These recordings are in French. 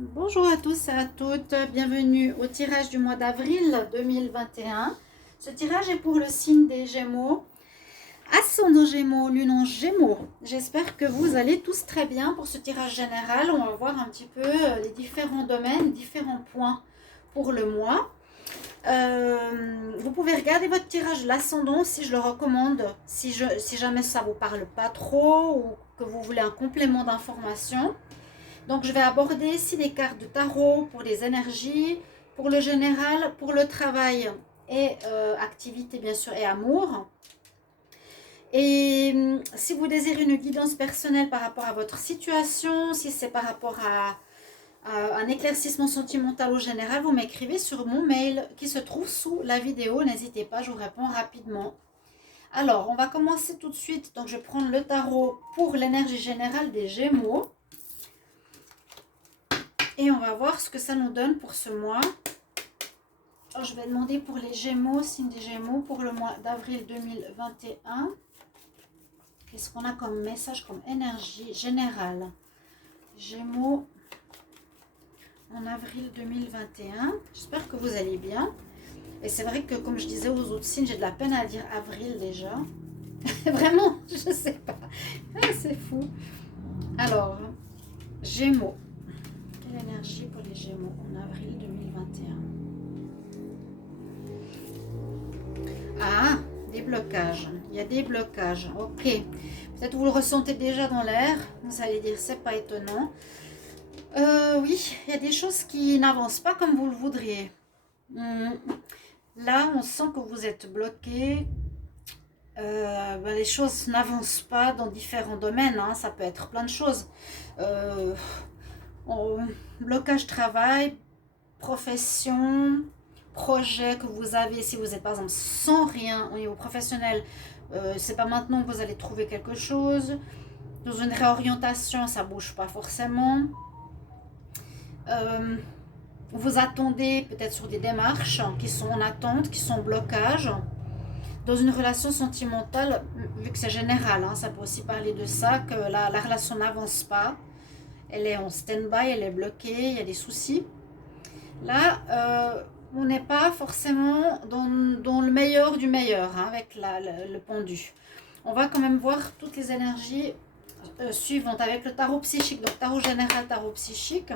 Bonjour à tous et à toutes, bienvenue au tirage du mois d'avril 2021. Ce tirage est pour le signe des Gémeaux, ascendant Gémeaux, lune en Gémeaux. J'espère que vous allez tous très bien pour ce tirage général. On va voir un petit peu les différents domaines, différents points pour le mois. Vous pouvez regarder votre tirage l'ascendant si je le recommande, si jamais ça ne vous parle pas trop ou que vous voulez un complément d'information. Donc, je vais aborder ici les cartes de tarot pour les énergies, pour le général, pour le travail et activité, bien sûr, et amour. Et si vous désirez une guidance personnelle par rapport à votre situation, si c'est par rapport à un éclaircissement sentimental au général, vous m'écrivez sur mon mail qui se trouve sous la vidéo. N'hésitez pas, je vous réponds rapidement. Alors, on va commencer tout de suite. Donc, je vais prendre le tarot pour l'énergie générale des Gémeaux. Et on va voir ce que ça nous donne pour ce mois. Alors, je vais demander pour les Gémeaux, signe des Gémeaux, pour le mois d'avril 2021. Qu'est-ce qu'on a comme message, comme énergie générale? Gémeaux en avril 2021. J'espère que vous allez bien. Et c'est vrai que, comme je disais aux autres signes, j'ai de la peine à dire avril déjà. Vraiment, je sais pas. C'est fou. Alors, Gémeaux. Quelle énergie pour les Gémeaux en avril 2021? Ah, des blocages. Il y a des blocages. Ok. Peut-être vous le ressentez déjà dans l'air. Vous allez dire, c'est pas étonnant. Oui, il y a des choses qui n'avancent pas comme vous le voudriez. Là, on sent que vous êtes bloqué. Les choses n'avancent pas dans différents domaines. Hein. Ça peut être plein de choses. Blocage travail, profession, projet que vous avez, si vous êtes par exemple sans rien au niveau professionnel, c'est pas maintenant que vous allez trouver quelque chose. Dans une réorientation, ça bouge pas forcément. Vous attendez peut-être sur des démarches qui sont en attente, qui sont en blocage. Dans une relation sentimentale, vu que c'est général, hein, ça peut aussi parler de ça, que la relation n'avance pas. Elle est en stand-by, elle est bloquée, il y a des soucis. Là, on n'est pas forcément dans le meilleur du meilleur hein, avec le pendu. On va quand même voir toutes les énergies suivantes avec le tarot psychique. Donc tarot général, tarot psychique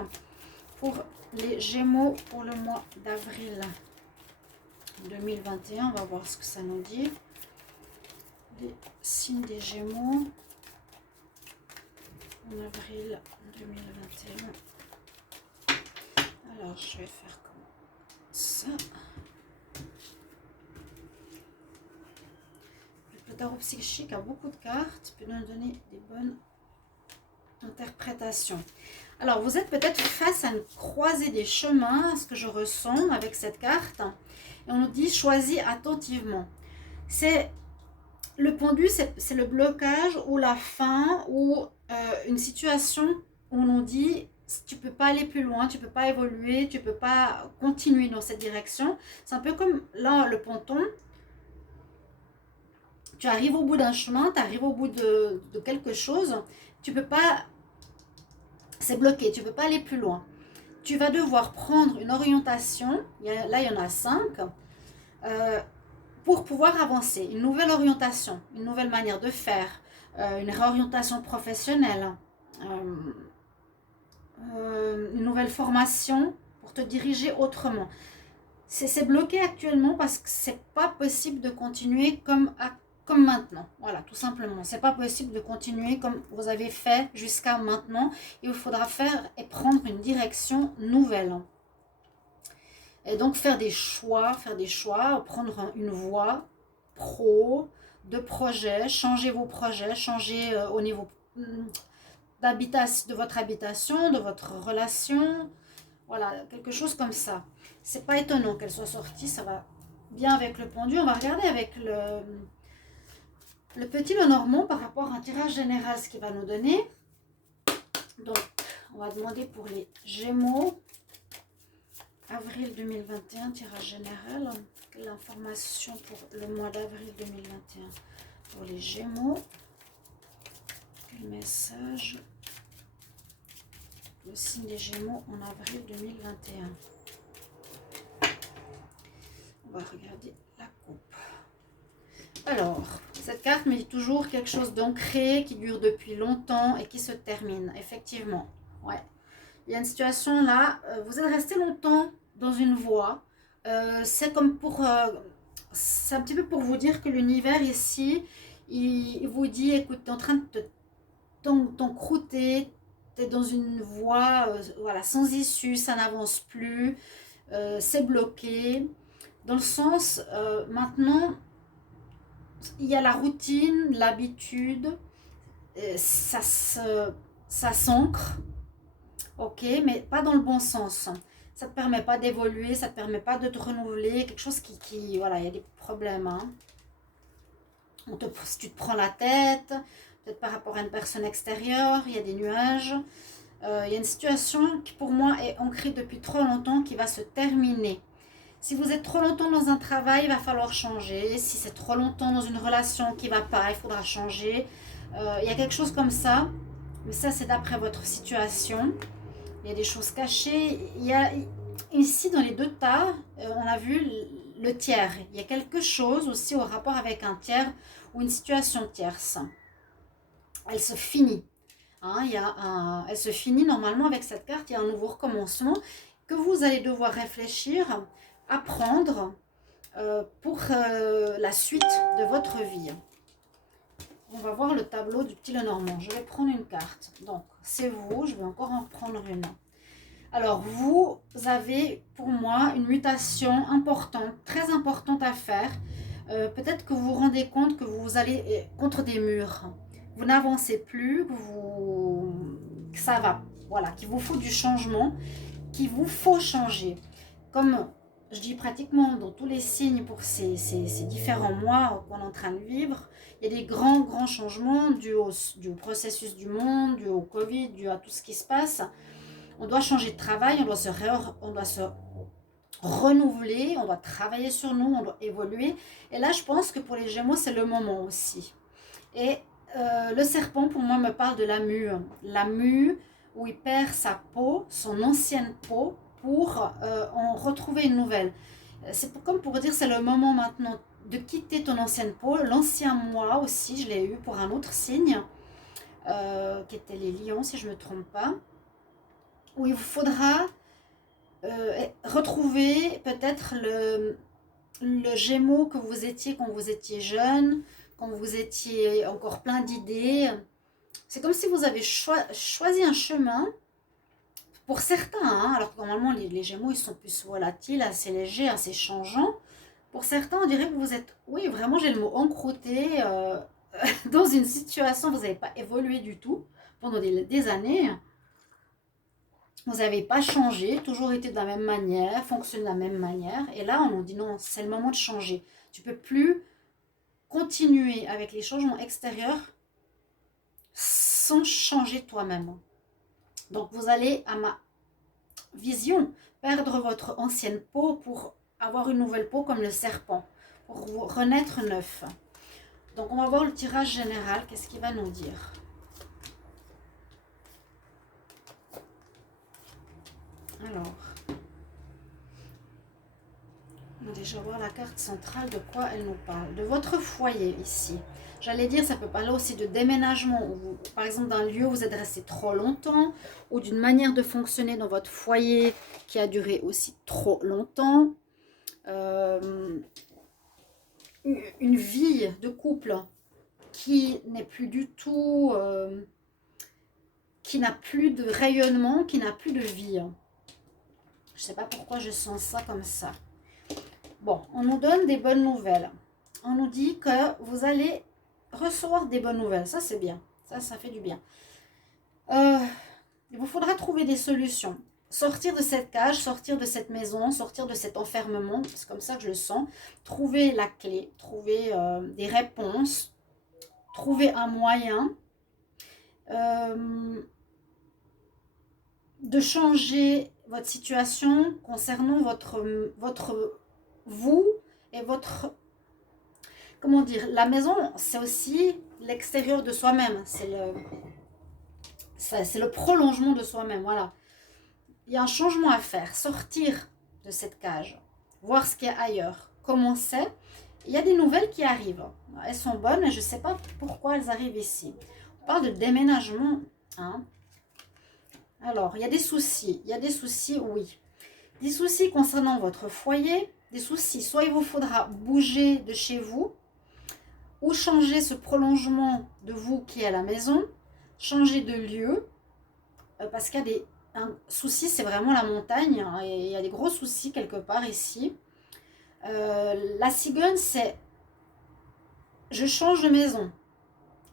pour les Gémeaux pour le mois d'avril 2021. On va voir ce que ça nous dit. Les signes des Gémeaux en avril 2021. Alors, je vais faire comme ça. Le tarot psychique a beaucoup de cartes, peut nous donner des bonnes interprétations. Alors, vous êtes peut-être face à une croisée des chemins, ce que je ressens avec cette carte. Et on nous dit choisis attentivement. C'est le pendu, c'est le blocage ou la fin ou une situation où on nous dit tu peux pas aller plus loin, tu peux pas évoluer, tu peux pas continuer dans cette direction. C'est un peu comme là le ponton. Tu arrives au bout d'un chemin, tu arrives au bout de quelque chose, tu peux pas, c'est bloqué, tu peux pas aller plus loin. Tu vas devoir prendre une orientation, là il y en a 5, pour pouvoir avancer, une nouvelle orientation, une nouvelle manière de faire, une réorientation professionnelle, une nouvelle formation pour te diriger autrement. C'est bloqué actuellement parce que c'est pas possible de continuer comme maintenant. Voilà, tout simplement. C'est pas possible de continuer comme vous avez fait jusqu'à maintenant. Il faudra faire et prendre une direction nouvelle. Et donc faire des choix, prendre une voie pro, de projet, changer vos projets, changer au niveau de votre habitation, de votre relation. Voilà, quelque chose comme ça. C'est pas étonnant qu'elle soit sortie, ça va bien avec le pendu. On va regarder avec le petit Lenormand par rapport à un tirage général, ce qu'il va nous donner. Donc, on va demander pour les Gémeaux. Avril 2021, tirage général. Quelle information pour le mois d'avril 2021 pour les Gémeaux? Quel message le signe des Gémeaux en avril 2021. On va regarder la coupe. Alors, cette carte me dit toujours quelque chose d'ancré, qui dure depuis longtemps et qui se termine, effectivement. Ouais. Il y a une situation là, vous êtes resté longtemps dans une voie. C'est comme pour... c'est un petit peu pour vous dire que l'univers ici, il vous dit, écoute, tu es en train de t'encrouter, tu es dans une voie voilà, sans issue, ça n'avance plus, c'est bloqué. Dans le sens, maintenant, il y a la routine, l'habitude, ça s'ancre, ok, mais pas dans le bon sens. Ça ne te permet pas d'évoluer, ça ne te permet pas de te renouveler, quelque chose voilà, il y a des problèmes. Hein. Si tu te prends la tête, peut-être par rapport à une personne extérieure, il y a des nuages. Il y a une situation qui pour moi est ancrée depuis trop longtemps, qui va se terminer. Si vous êtes trop longtemps dans un travail, il va falloir changer. Si c'est trop longtemps dans une relation qui ne va pas, il faudra changer. Il y a quelque chose comme ça, mais ça c'est d'après votre situation. Il y a des choses cachées. Il y a, ici dans les deux tas, on a vu le tiers. Il y a quelque chose aussi au rapport avec un tiers ou une situation tierce. Elle se finit. Hein, elle se finit normalement avec cette carte. Il y a un nouveau recommencement que vous allez devoir réfléchir, apprendre pour la suite de votre vie. On va voir le tableau du petit Lenormand. Je vais prendre une carte. Donc, c'est vous. Je vais encore en prendre une. Alors, vous avez, pour moi, une mutation importante, très importante à faire. Peut-être que vous vous rendez compte que vous allez contre des murs. Vous n'avancez plus, que ça va. Voilà, qu'il vous faut du changement, qu'il vous faut changer. Comme je dis pratiquement dans tous les signes pour ces différents mois qu'on est en train de vivre, il y a des grands changements dus au processus du monde, dus au Covid, dus à tout ce qui se passe. On doit changer de travail, on doit se renouveler, on doit travailler sur nous, on doit évoluer. Et là, je pense que pour les Gémeaux, c'est le moment aussi. Et le serpent, pour moi, me parle de la mue. La mue où il perd sa peau, son ancienne peau, pour en retrouver une nouvelle. C'est comme pour dire, c'est le moment maintenant de quitter ton ancienne peau. L'ancien moi aussi, je l'ai eu pour un autre signe, qui était les lions, si je ne me trompe pas, où il vous faudra retrouver peut-être le Gémeaux que vous étiez quand vous étiez jeune, quand vous étiez encore plein d'idées. C'est comme si vous avez choisi un chemin, pour certains, hein, alors que normalement les Gémeaux ils sont plus volatiles, assez légers, assez changeants. Pour certains, on dirait que vous êtes, oui vraiment j'ai le mot encrouté, dans une situation, vous n'avez pas évolué du tout pendant des années. Vous n'avez pas changé, toujours été de la même manière, fonctionné de la même manière. Et là, on nous dit non, c'est le moment de changer. Tu ne peux plus continuer avec les changements extérieurs sans changer toi-même. Donc, vous allez, à ma vision, perdre votre ancienne peau pour avoir une nouvelle peau comme le serpent, pour vous renaître neuf. Donc, on va voir le tirage général. Qu'est-ce qu'il va nous dire ? Alors, on va déjà voir la carte centrale, de quoi elle nous parle. De votre foyer ici. J'allais dire, ça peut parler aussi de déménagement, ou vous, par exemple d'un lieu où vous êtes resté trop longtemps, ou d'une manière de fonctionner dans votre foyer qui a duré aussi trop longtemps. Une vie de couple qui n'est plus du tout, qui n'a plus de rayonnement, qui n'a plus de vie. Je ne sais pas pourquoi je sens ça comme ça. Bon, on nous donne des bonnes nouvelles. On nous dit que vous allez recevoir des bonnes nouvelles. Ça, c'est bien. Ça fait du bien. Il vous faudra trouver des solutions. Sortir de cette cage, sortir de cette maison, sortir de cet enfermement. C'est comme ça que je le sens. Trouver la clé, trouver des réponses, trouver un moyen de changer votre situation concernant vous et votre, comment dire, la maison, c'est aussi l'extérieur de soi-même, c'est le prolongement de soi-même, voilà. il y a un changement à faire, sortir de cette cage, voir ce qu'il y a ailleurs, comment c'est. Il y a des nouvelles qui arrivent. Elles sont bonnes, mais je ne sais pas pourquoi elles arrivent ici. On parle de déménagement. Hein. Alors, il y a des soucis. Il y a des soucis, oui. Des soucis concernant votre foyer. Des soucis, soit il vous faudra bouger de chez vous, ou changer ce prolongement de vous qui est à la maison, changer de lieu, parce qu'il y a des... Un souci, c'est vraiment la montagne, hein, et il y a des gros soucis quelque part ici. La cigogne, c'est je change de maison,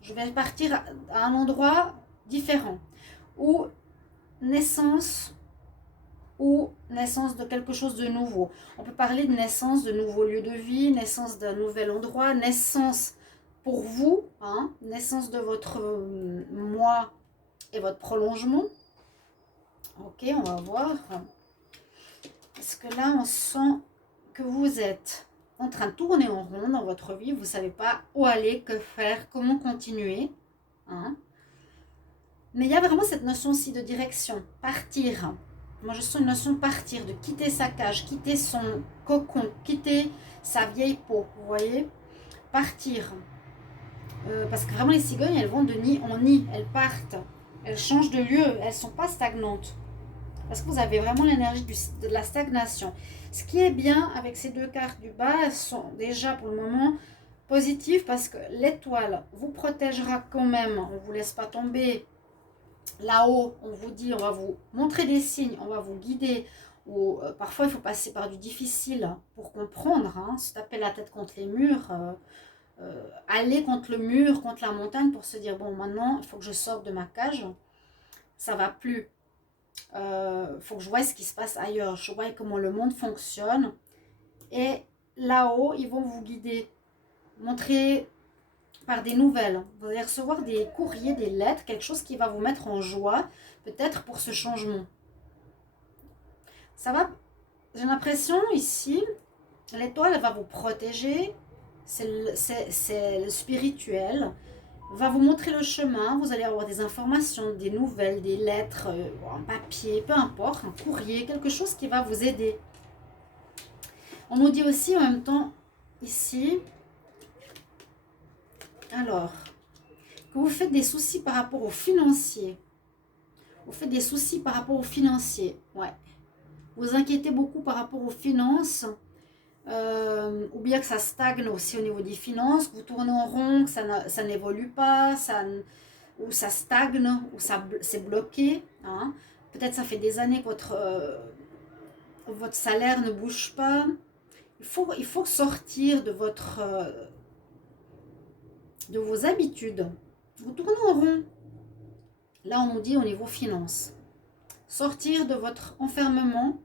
je vais partir à un endroit différent, ou naissance de quelque chose de nouveau. On peut parler de naissance de nouveaux lieux de vie, naissance d'un nouvel endroit, naissance pour vous, hein, naissance de votre moi et votre prolongement. Ok, on va voir. Parce que là, on sent que vous êtes en train de tourner en rond dans votre vie. Vous ne savez pas où aller, que faire, comment continuer. Hein. Mais il y a vraiment cette notion aussi de direction, partir. Moi, je sens une notion de partir, de quitter sa cage, quitter son cocon, quitter sa vieille peau, vous voyez. Partir. Parce que vraiment, les cigognes, elles vont de nid en nid, elles partent. Elles changent de lieu, elles ne sont pas stagnantes. Parce que vous avez vraiment l'énergie de la stagnation. Ce qui est bien avec ces deux cartes du bas, elles sont déjà pour le moment positives parce que l'étoile vous protégera quand même. On ne vous laisse pas tomber. Là-haut, on vous dit, on va vous montrer des signes, on va vous guider. Ou parfois, il faut passer par du difficile pour comprendre. Hein, se taper la tête contre les murs. Aller contre le mur, contre la montagne pour se dire, bon, maintenant, il faut que je sorte de ma cage. Ça ne va plus. Faut que je vois ce qui se passe ailleurs, je vois comment le monde fonctionne. Et là-haut, ils vont vous guider, montrer par des nouvelles. Vous allez recevoir des courriers, des lettres, quelque chose qui va vous mettre en joie, peut-être pour ce changement. Ça va, j'ai l'impression ici, l'étoile va vous protéger, c'est le spirituel, va vous montrer le chemin, vous allez avoir des informations, des nouvelles, des lettres, un papier, peu importe, un courrier, quelque chose qui va vous aider. On nous dit aussi en même temps ici, alors, que vous faites des soucis par rapport aux financiers. Vous faites des soucis par rapport aux financiers, ouais. Vous inquiétez beaucoup par rapport aux finances, ou bien que ça stagne aussi au niveau des finances, que vous tournez en rond, que ça n'évolue pas, ou ça stagne, ou c'est bloqué. Hein. Peut-être ça fait des années que votre salaire ne bouge pas. Il faut sortir de de vos habitudes. Vous tournez en rond. Là, on nous dit au niveau finances. Sortir de votre enfermement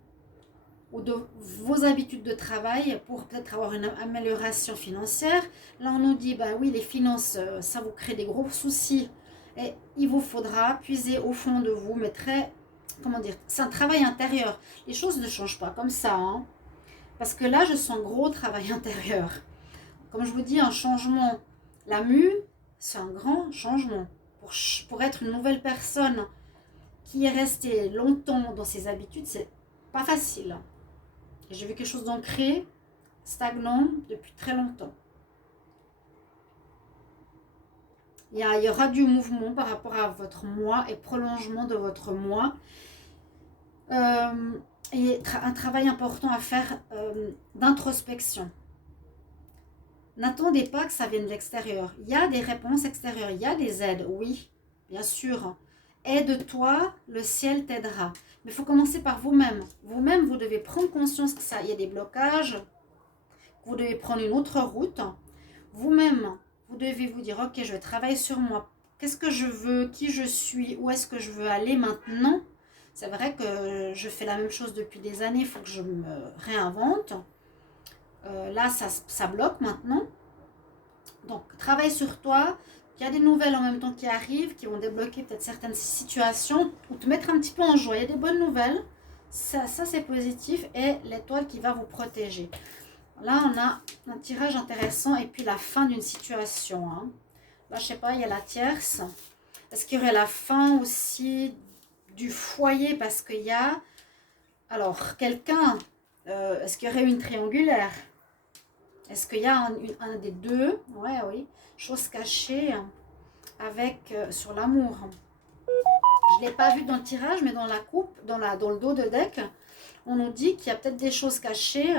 ou de vos habitudes de travail pour peut-être avoir une amélioration financière. Là, on nous dit, bah oui, les finances, ça vous crée des gros soucis. Et il vous faudra puiser au fond de vous, mais comment dire, c'est un travail intérieur. Les choses ne changent pas comme ça. Hein. Parce que là, je sens gros travail intérieur. Comme je vous dis, un changement. La mue, c'est un grand changement. Pour être une nouvelle personne qui est restée longtemps dans ses habitudes, c'est pas facile. J'ai vu quelque chose d'ancré, stagnant depuis très longtemps. Il y aura du mouvement par rapport à votre moi et prolongement de votre moi. Et un travail important à faire d'introspection. N'attendez pas que ça vienne de l'extérieur. Il y a des réponses extérieures, il y a des aides, oui, bien sûr. Aide-toi, le ciel t'aidera. Mais il faut commencer par vous-même. Vous-même, vous devez prendre conscience que ça, il y a des blocages, que vous devez prendre une autre route. Vous-même, vous devez vous dire, ok, je vais travailler sur moi. Qu'est-ce que je veux, qui je suis, où est-ce que je veux aller maintenant? C'est vrai que je fais la même chose depuis des années, il faut que je me réinvente. Là, ça bloque maintenant. Donc, travaille sur toi. Il y a des nouvelles en même temps qui arrivent, qui vont débloquer peut-être certaines situations ou te mettre un petit peu en joie. Il y a des bonnes nouvelles. Ça c'est positif. Et l'étoile qui va vous protéger. Là, on a un tirage intéressant et puis la fin d'une situation. Hein. Là, je sais pas, il y a la tierce. Est-ce qu'il y aurait la fin aussi du foyer? Parce qu'il y a Alors, quelqu'un, est-ce qu'il y aurait une triangulaire? Est-ce qu'il y a un des deux? Ouais, oui. Chose cachée avec sur l'amour. Je ne l'ai pas vu dans le tirage, mais dans la coupe, dans le dos de deck, on nous dit qu'il y a peut-être des choses cachées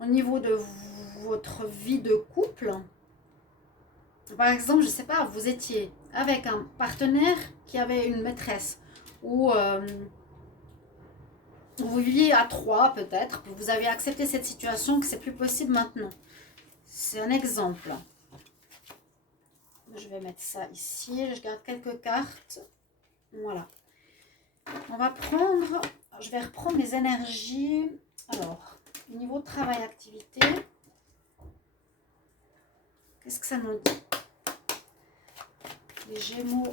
au niveau de votre vie de couple. Par exemple, je ne sais pas, vous étiez avec un partenaire qui avait une maîtresse ou vous viviez à trois peut-être, vous avez accepté cette situation que c'est plus possible maintenant. C'est un exemple. Je vais mettre ça ici, je garde quelques cartes. Voilà. On va prendre, je vais reprendre mes énergies. Alors, niveau travail, activité. Qu'est-ce que ça nous dit? Les Gémeaux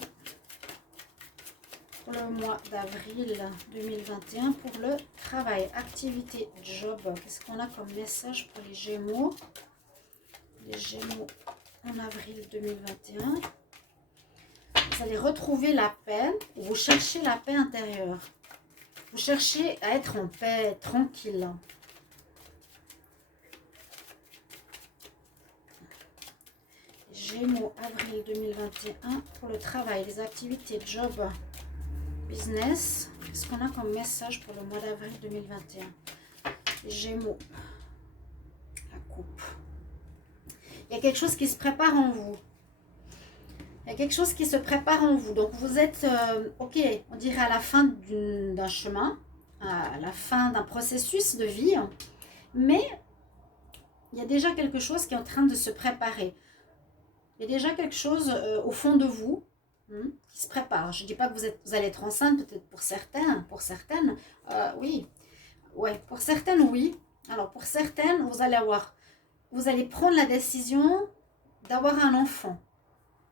pour le mois d'avril 2021 pour le travail, activité, job. Qu'est-ce qu'on a comme message pour les Gémeaux? Les Gémeaux en avril 2021. Vous allez retrouver la paix, vous cherchez la paix intérieure. Vous cherchez à être en paix, tranquille. Gémeaux, avril 2021 pour le travail, les activités, job, business. Qu'est-ce qu'on a comme message pour le mois d'avril 2021? Gémeaux, la coupe. Il y a quelque chose qui se prépare en vous. Il y a quelque chose qui se prépare en vous. Donc vous êtes, ok, on dirait à la fin d'un chemin, à la fin d'un processus de vie. Mais il y a déjà quelque chose qui est en train de se préparer. Il y a déjà quelque chose au fond de vous qui se prépare. Je ne dis pas que vous allez être enceinte, peut-être pour certaines, oui. Ouais, pour certaines, oui. Alors, pour certaines, vous allez prendre la décision d'avoir un enfant.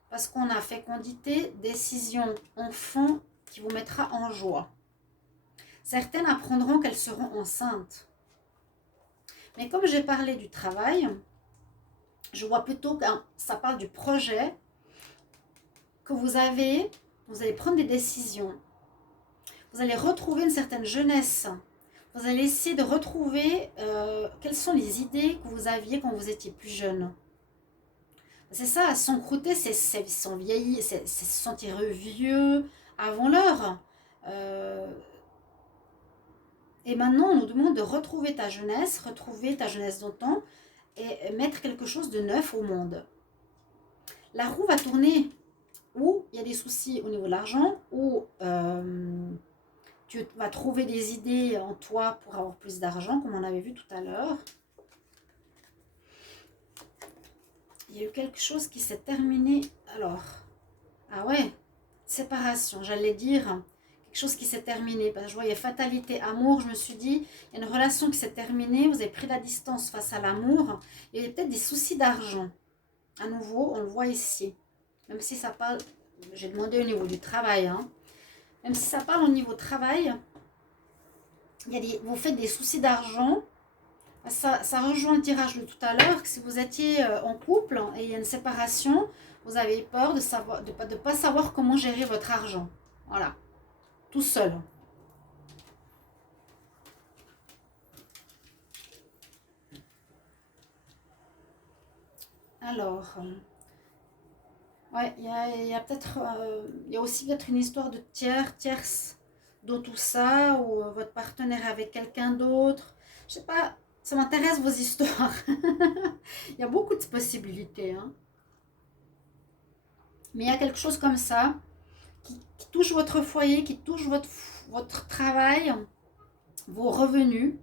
Parce qu'on a fécondité, décision, enfant qui vous mettra en joie. Certaines apprendront qu'elles seront enceintes. Mais comme j'ai parlé du travail, je vois plutôt que ça parle du projet que vous allez prendre des décisions. Vous allez retrouver une certaine jeunesse. Vous allez essayer de retrouver quelles sont les idées que vous aviez quand vous étiez plus jeune. C'est ça, s'encrouter, c'est vieillir, c'est se sentir vieux avant l'heure. Et maintenant, on nous demande de retrouver ta jeunesse d'antan et mettre quelque chose de neuf au monde. La roue va tourner où il y a des soucis au niveau de l'argent, où tu vas trouver des idées en toi pour avoir plus d'argent, comme on avait vu tout à l'heure. Il y a eu quelque chose qui s'est terminé. Alors, ah ouais, séparation, j'allais dire quelque chose qui s'est terminé. Parce que je voyais fatalité, amour, je me suis dit, il y a une relation qui s'est terminée, vous avez pris la distance face à l'amour. Il y a peut-être des soucis d'argent. À nouveau, on le voit ici. Même si ça parle, j'ai demandé au niveau du travail, même si ça parle au niveau travail, vous faites des soucis d'argent. Ça rejoint le tirage de tout à l'heure, que si vous étiez en couple et il y a une séparation, vous avez peur de pas savoir comment gérer votre argent. Voilà, tout seul. Alors, ouais, il y a peut-être, il y a aussi peut-être une histoire de tierce dans tout ça, ou votre partenaire avec quelqu'un d'autre. Je sais pas, ça m'intéresse vos histoires. Il y a beaucoup de possibilités, mais il y a quelque chose comme ça qui touche votre foyer, qui touche votre travail, vos revenus.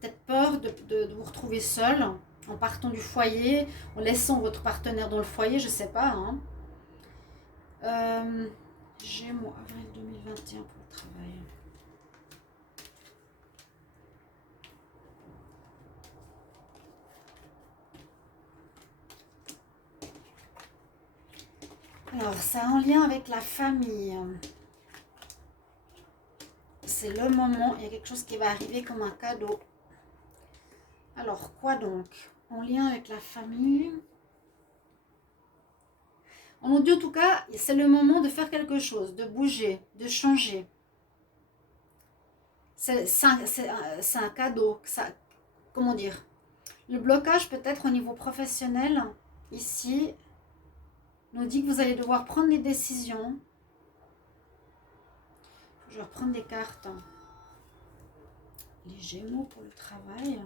Peut-être peur de vous retrouver seul en partant du foyer, en laissant votre partenaire dans le foyer, je ne sais pas. Gémeaux, avril 2021 pour le travail. Alors, ça a un lien avec la famille. C'est le moment, il y a quelque chose qui va arriver comme un cadeau. Alors, quoi donc? En lien avec la famille. On nous dit en tout cas, c'est le moment de faire quelque chose, de bouger, de changer. c'est un cadeau. Comment dire? Le blocage peut-être au niveau professionnel, ici, nous dit que vous allez devoir prendre des décisions. Je vais reprendre des cartes. Les Gémeaux pour le travail.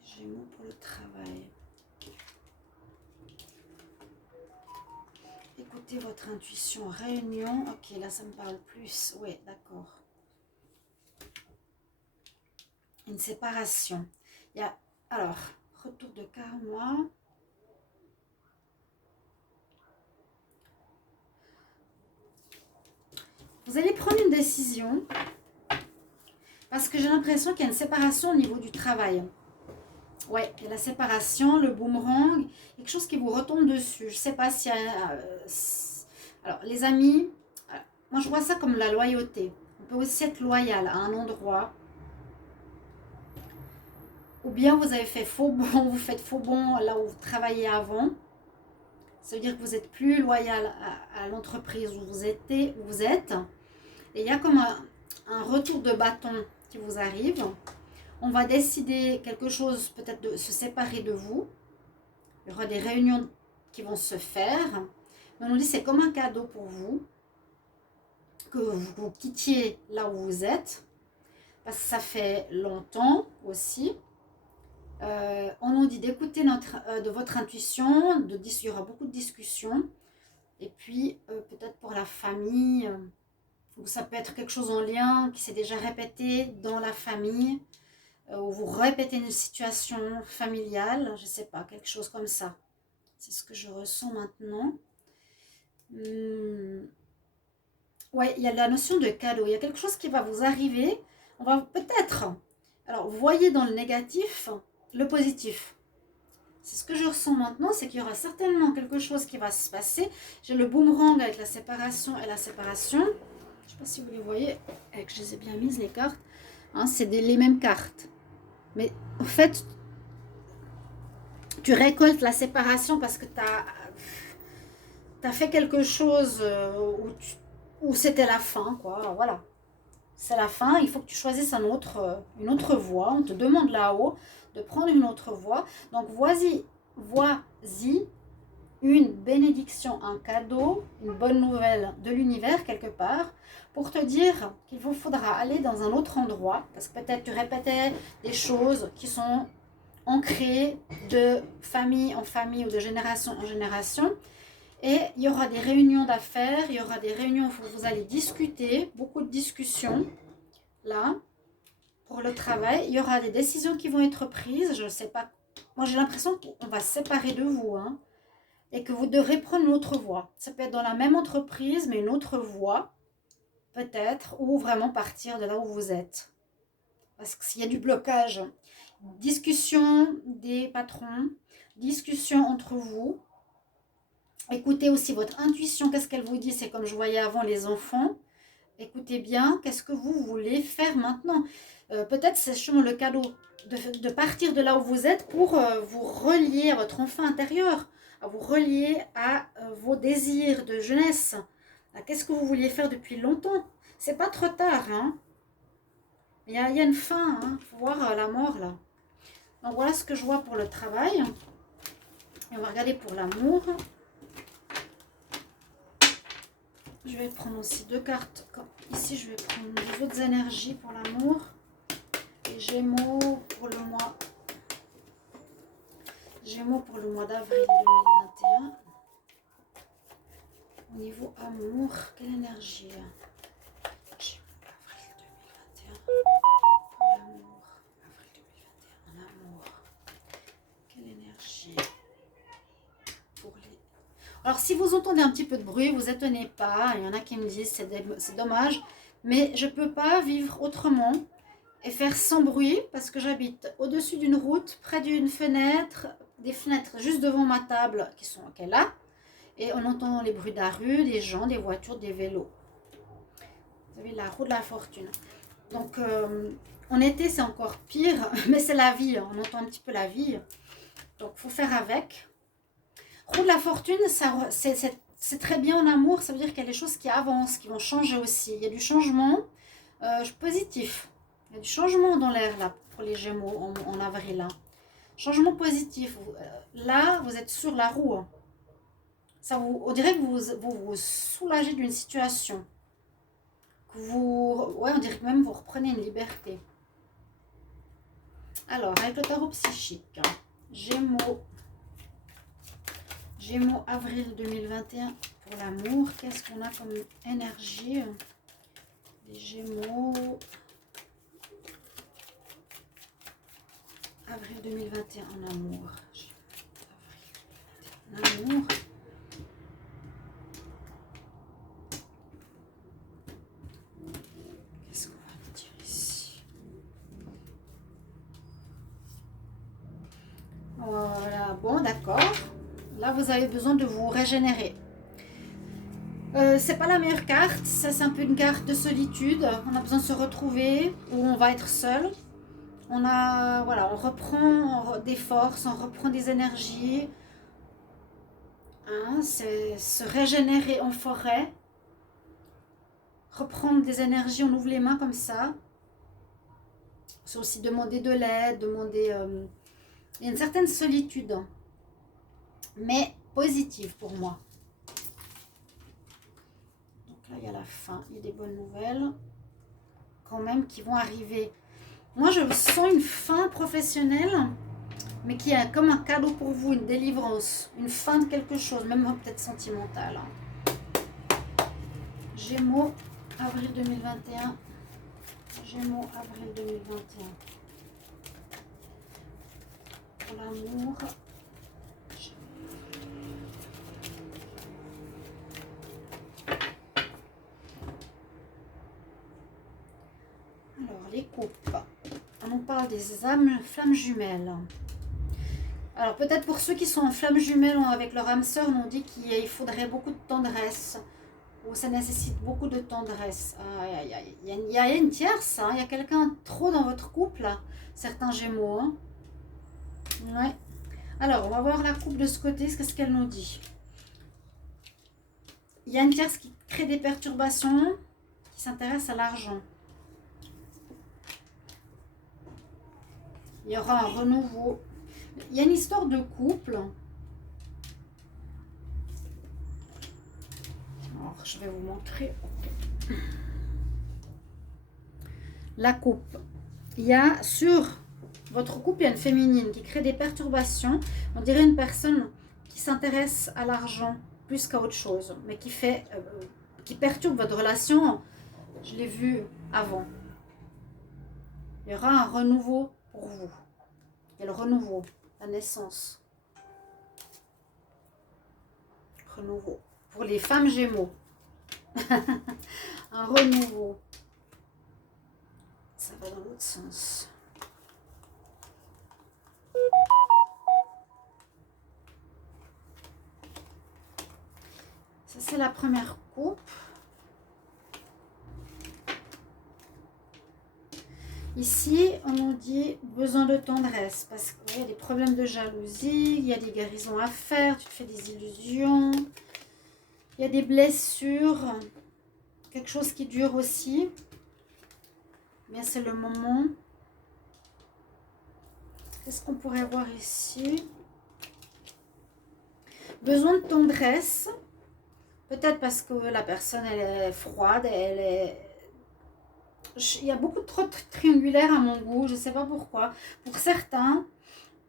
Les Gémeaux pour le travail. Écoutez votre intuition. Réunion. Ok, là ça me parle plus. Oui, d'accord. Une séparation. Il y a, alors, retour de karma. Vous allez prendre une décision parce que j'ai l'impression qu'il y a une séparation au niveau du travail. Ouais, il y a la séparation, le boomerang, quelque chose qui vous retombe dessus. Je ne sais pas s'il y a... alors, les amis, moi je vois ça comme la loyauté. On peut aussi être loyal à un endroit. Ou bien vous avez fait faux bon, vous faites faux bon là où vous travaillez avant. Ça veut dire que vous êtes plus loyal à l'entreprise où vous êtes. Et il y a comme un retour de bâton qui vous arrive. On va décider quelque chose, peut-être de se séparer de vous. Il y aura des réunions qui vont se faire. Mais on nous dit que c'est comme un cadeau pour vous. Que vous quittiez là où vous êtes. Parce que ça fait longtemps aussi. On nous dit d'écouter de votre intuition. Il y aura beaucoup de discussions. Et puis peut-être pour la famille. Ou ça peut être quelque chose en lien qui s'est déjà répété dans la famille. Ou vous répétez une situation familiale, je ne sais pas, quelque chose comme ça. C'est ce que je ressens maintenant. Ouais, il y a la notion de cadeau. Il y a quelque chose qui va vous arriver. On va peut-être, alors vous voyez dans le négatif, le positif. C'est ce que je ressens maintenant, c'est qu'il y aura certainement quelque chose qui va se passer. J'ai le boomerang avec la séparation et la séparation. Je ne sais pas si vous les voyez, et que je les ai bien mises les cartes. Hein, c'est les mêmes cartes. Mais en fait, tu récoltes la séparation parce que tu as fait quelque chose où c'était la fin, quoi. Voilà. C'est la fin, il faut que tu choisisses une autre voie. On te demande là-haut de prendre une autre voie. Donc, voici une bénédiction, un cadeau, une bonne nouvelle de l'univers quelque part, pour te dire qu'il vous faudra aller dans un autre endroit, parce que peut-être tu répétais des choses qui sont ancrées de famille en famille ou de génération en génération, et il y aura des réunions d'affaires, il y aura des réunions où vous allez discuter, beaucoup de discussions, là, pour le travail, il y aura des décisions qui vont être prises, je ne sais pas, moi j'ai l'impression qu'on va se séparer de vous, hein, et que vous devrez prendre une autre voie. Ça peut être dans la même entreprise, mais une autre voie, peut-être, ou vraiment partir de là où vous êtes. Parce qu'il y a du blocage. Discussion des patrons, discussion entre vous. Écoutez aussi votre intuition, qu'est-ce qu'elle vous dit? C'est comme je voyais avant les enfants. Écoutez bien, qu'est-ce que vous voulez faire maintenant? Peut-être c'est justement le cadeau de partir de là où vous êtes pour vous relier à votre enfant intérieur, à vous relier à vos désirs de jeunesse, à qu'est-ce que vous vouliez faire depuis longtemps. C'est pas trop tard, hein. Il y a une fin, hein. Faut voir la mort là. Donc voilà ce que je vois pour le travail. Et on va regarder pour l'amour. Je vais prendre aussi deux cartes. Ici, je vais prendre les autres énergies pour l'amour. Les Gémeaux pour le mois. Gémeaux pour le mois d'avril 2021. Au niveau amour, quelle énergie? Gémeaux, avril 2021. Pour l'amour, avril 2021. En amour. Quelle énergie? Alors, si vous entendez un petit peu de bruit, vous étonnez pas. Il y en a qui me disent c'est dommage, mais je ne peux pas vivre autrement et faire sans bruit parce que j'habite au-dessus d'une route, près d'une fenêtre, des fenêtres juste devant ma table qui est là. Et on entend les bruits de la rue, des gens, des voitures, des vélos. Vous avez la roue de la fortune. Donc, en été, c'est encore pire, mais c'est la vie. On entend un petit peu la vie. Donc, il faut faire avec. Roue de la fortune, c'est très bien en amour, ça veut dire qu'il y a des choses qui avancent, qui vont changer aussi. Il y a du changement positif. Il y a du changement dans l'air là pour les Gémeaux en avril. Hein. Changement positif. Là, vous êtes sur la roue. Hein. Ça on dirait que vous soulagez d'une situation. Que on dirait que même vous reprenez une liberté. Alors, avec le tarot psychique, hein, Gémeaux, avril 2021 pour l'amour. Qu'est-ce qu'on a comme énergie? Les Gémeaux, avril 2021 en amour. Amour. Qu'est-ce qu'on va me dire ici? Voilà, bon, d'accord. Là, vous avez besoin de vous régénérer. C'est pas la meilleure carte, ça c'est un peu une carte de solitude. On a besoin de se retrouver, ou on va être seul. On reprend des forces, on reprend des énergies. Hein, c'est se régénérer en forêt. Reprendre des énergies, on ouvre les mains comme ça. C'est aussi demander de l'aide, il y a une certaine solitude, mais positive pour moi. Donc là, il y a la fin, il y a des bonnes nouvelles quand même qui vont arriver. Moi, je sens une fin professionnelle, mais qui est comme un cadeau pour vous, une délivrance, une fin de quelque chose, même peut-être sentimentale. Gémeaux, avril 2021. Gémeaux, avril 2021. Pour l'amour. Alors, les coupes. On nous parle des flammes jumelles. Alors, peut-être pour ceux qui sont en flammes jumelles avec leur âme sœur, on dit qu'il faudrait beaucoup de tendresse. Ou ça nécessite beaucoup de tendresse. Il y a une tierce, hein, il y a quelqu'un trop dans votre couple, certains Gémeaux. Hein. Ouais. Alors, on va voir la coupe de ce côté, qu'est-ce qu'elle nous dit. Il y a une tierce qui crée des perturbations, qui s'intéresse à l'argent. Il y aura un renouveau. Il y a une histoire de couple. Alors, je vais vous montrer. La coupe. Il y a sur votre couple, il y a une féminine qui crée des perturbations. On dirait une personne qui s'intéresse à l'argent plus qu'à autre chose, mais qui perturbe votre relation. Je l'ai vu avant. Il y aura un renouveau pour vous. Il y a le renouveau, la naissance. Renouveau. Pour les femmes Gémeaux. Un renouveau. Ça va dans l'autre sens. Ça, c'est la première coupe. Ici, on nous dit besoin de tendresse parce qu'il y a des problèmes de jalousie, il y a des guérisons à faire, tu te fais des illusions, il y a des blessures, quelque chose qui dure aussi. Bien, c'est le moment. Qu'est-ce qu'on pourrait voir ici? Besoin de tendresse. Peut-être parce que la personne, elle est froide, il y a beaucoup trop de triangulaires à mon goût, je ne sais pas pourquoi. Pour certains,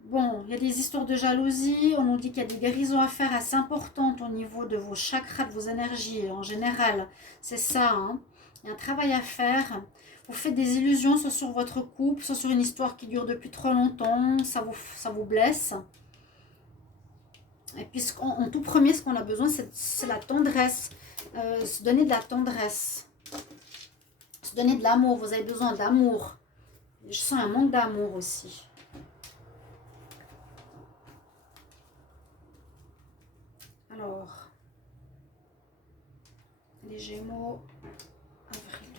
bon, il y a des histoires de jalousie, on nous dit qu'il y a des guérisons à faire assez importantes au niveau de vos chakras, de vos énergies en général. C'est ça, hein. Il y a un travail à faire. Vous faites des illusions, soit sur votre couple, soit sur une histoire qui dure depuis trop longtemps, ça vous blesse. Et puis en tout premier, ce qu'on a besoin, c'est la tendresse. Se donner de la tendresse. Se donner de l'amour. Vous avez besoin d'amour. Je sens un manque d'amour aussi. Alors, les Gémeaux, avril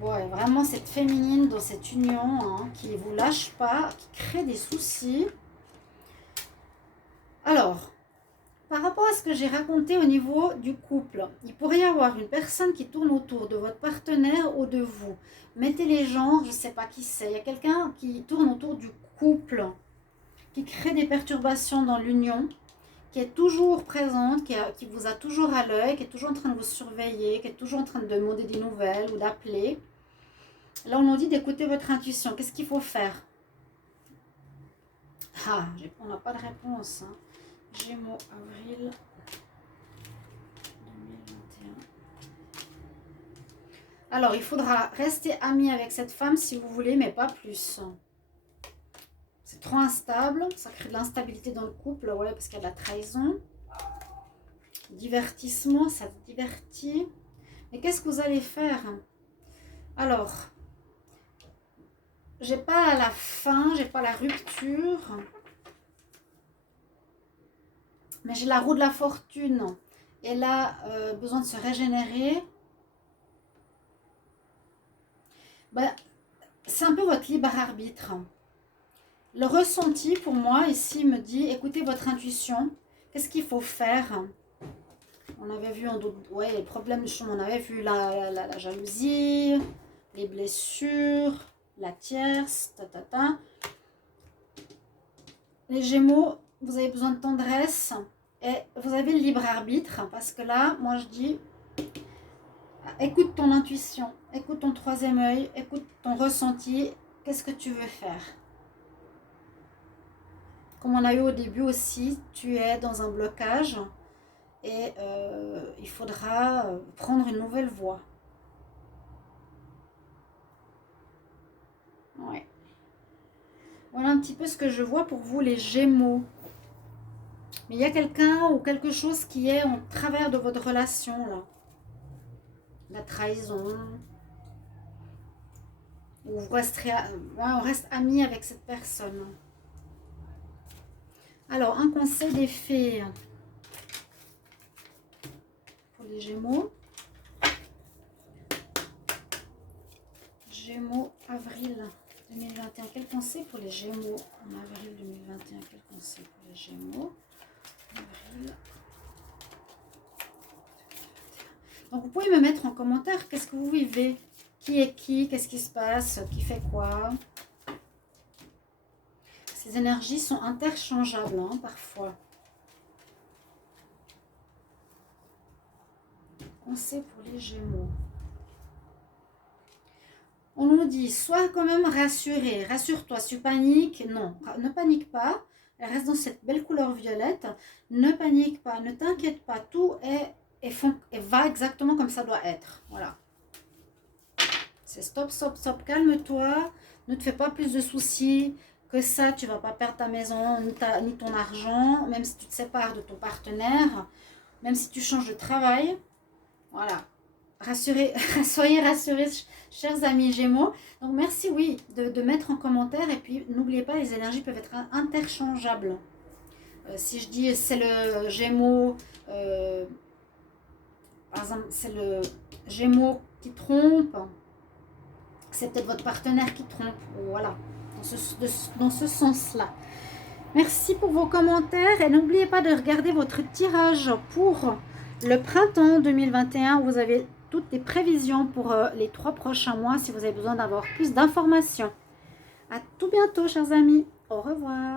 2021. Ouais, vraiment cette féminine dans cette union, hein, qui ne vous lâche pas, qui crée des soucis. Alors, par rapport à ce que j'ai raconté au niveau du couple, il pourrait y avoir une personne qui tourne autour de votre partenaire ou de vous. Mettez les genres, je ne sais pas qui c'est. Il y a quelqu'un qui tourne autour du couple, qui crée des perturbations dans l'union, qui est toujours présente, qui vous a toujours à l'œil, qui est toujours en train de vous surveiller, qui est toujours en train de demander des nouvelles ou d'appeler. Là, on nous dit d'écouter votre intuition. Qu'est-ce qu'il faut faire? Ah, on n'a pas de réponse. Hein. Gémeaux, avril 2021. Alors, il faudra rester ami avec cette femme si vous voulez, mais pas plus. C'est trop instable. Ça crée de l'instabilité dans le couple, ouais, parce qu'il y a de la trahison. Divertissement, ça te divertit. Mais qu'est-ce que vous allez faire? Alors, j'ai pas la fin, j'ai pas la rupture, mais j'ai la roue de la fortune. Elle a besoin de se régénérer. Ben, c'est un peu votre libre arbitre. Le ressenti pour moi ici me dit, écoutez votre intuition. Qu'est-ce qu'il faut faire? On avait vu en d'autres, ouais, les problèmes, on avait vu la jalousie, les blessures, la tierce, Les Gémeaux, vous avez besoin de tendresse et vous avez le libre arbitre, parce que là, moi je dis, écoute ton intuition, écoute ton troisième œil, écoute ton ressenti, qu'est-ce que tu veux faire? Comme on a eu au début aussi, tu es dans un blocage et il faudra prendre une nouvelle voie. Ouais. Voilà un petit peu ce que je vois pour vous, les Gémeaux. Mais il y a quelqu'un ou quelque chose qui est en travers de votre relation, là. La trahison. Ou vous resterez, on reste amis avec cette personne. Alors, un conseil des fées pour les Gémeaux. Gémeaux, avril 2021. Quel conseil pour les Gémeaux en avril 2021? Quel conseil pour les Gémeaux? Avril. Donc, vous pouvez me mettre en commentaire qu'est-ce que vous vivez. Qui est qui? Qu'est-ce qui se passe? Qui fait quoi? Ces énergies sont interchangeables, hein, parfois. Conseil pour les Gémeaux. On nous dit, sois quand même rassuré. Rassure-toi, si tu paniques, non, ne panique pas. Elle reste dans cette belle couleur violette. Ne panique pas, ne t'inquiète pas. Tout va exactement comme ça doit être. Voilà. C'est stop, stop, stop. Calme-toi. Ne te fais pas plus de soucis que ça. Tu ne vas pas perdre ta maison ni ton argent. Même si tu te sépares de ton partenaire. Même si tu changes de travail. Voilà. Soyez rassurés, chers amis Gémeaux. Donc merci, oui, de mettre en commentaire. Et puis n'oubliez pas, les énergies peuvent être interchangeables. Si je dis c'est le Gémeaux, par exemple, c'est le Gémeaux qui trompe, c'est peut-être votre partenaire qui trompe. Voilà, dans ce sens-là. Merci pour vos commentaires et n'oubliez pas de regarder votre tirage pour le printemps 2021 où vous avez toutes les prévisions pour les 3 prochains mois si vous avez besoin d'avoir plus d'informations. À tout bientôt, chers amis. Au revoir.